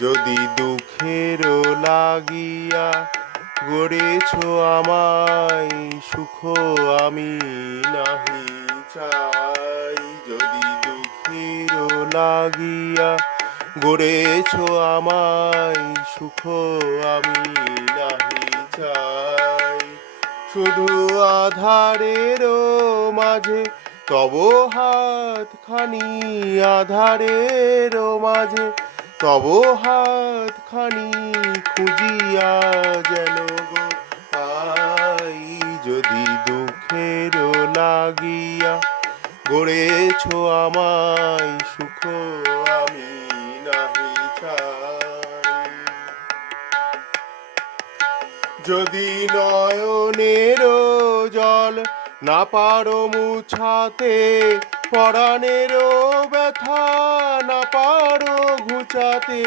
যদি দুঃখেরও লাগিয়া গড়েছ আমায়, সুখ আমি নাহি চাই। যদি দুঃখেরও লাগিয়া গড়েছ আমায়, সুখ আমি নাহি চাই। শুধু আধারেরও মাঝে তব হাতখানি, আধারেরও মাঝে তব হাতখানি খুঁজিয়া যেন গো পাই। যদি দুঃখেরও লাগিয়া গড়েছ আমায়, সুখ আমি নাহি চাই। যদি নয়নেরও জল না পারো মুছাতে, পরাণেরও ব্যথা না পারো ঘুচাতে,